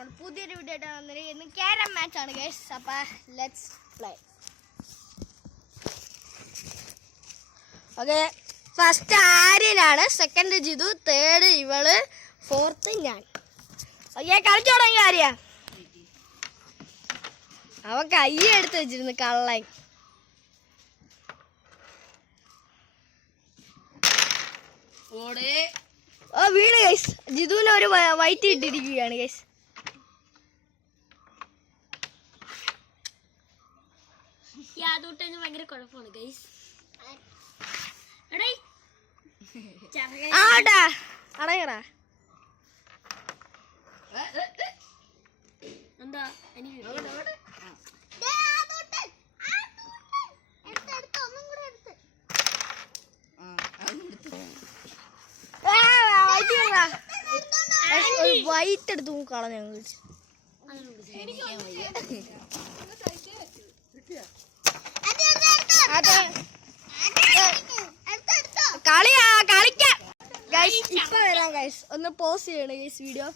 നമ്മുടെ പുതിയൊരു വീഡിയോ ആയിട്ട് വന്നിരിക്കുന്നത് ക്യാരം മാച്ച് ആണ് ഗൈസ്. അപ്പൊ ലെറ്റ്സ് പ്ലേ. ഓക്കെ, ഫസ്റ്റ് ആര്യനാണ്, സെക്കൻഡ് ജിതു, തേർഡ് ഇവള്, ഫോർത്ത് ഞാൻ. ഓക്കെ, കളിച്ചു തുടങ്ങി ആര്യ. അവൻ കൈ എടുത്ത് വെച്ചിരുന്നു കള്ളൻ. ഓ വീണ് ഗൈസ്. ജിതുവിന് ഒരു വൈറ്റ് ഇട്ടിരിക്കുകയാണ് ഗൈസ്. ഭയങ്കര കുഴപ്പമാണ് ഗൈസ്. ആടാ അടയടാ. എന്താ വൈറ്റ് എടുത്ത് കളഞ്ഞ കളിക്കാം. ഇപ്പൊ വരാം ഗൈസ്. ഒന്ന് പോസ് ചെയ്യണം ഗൈസ് വീഡിയോ.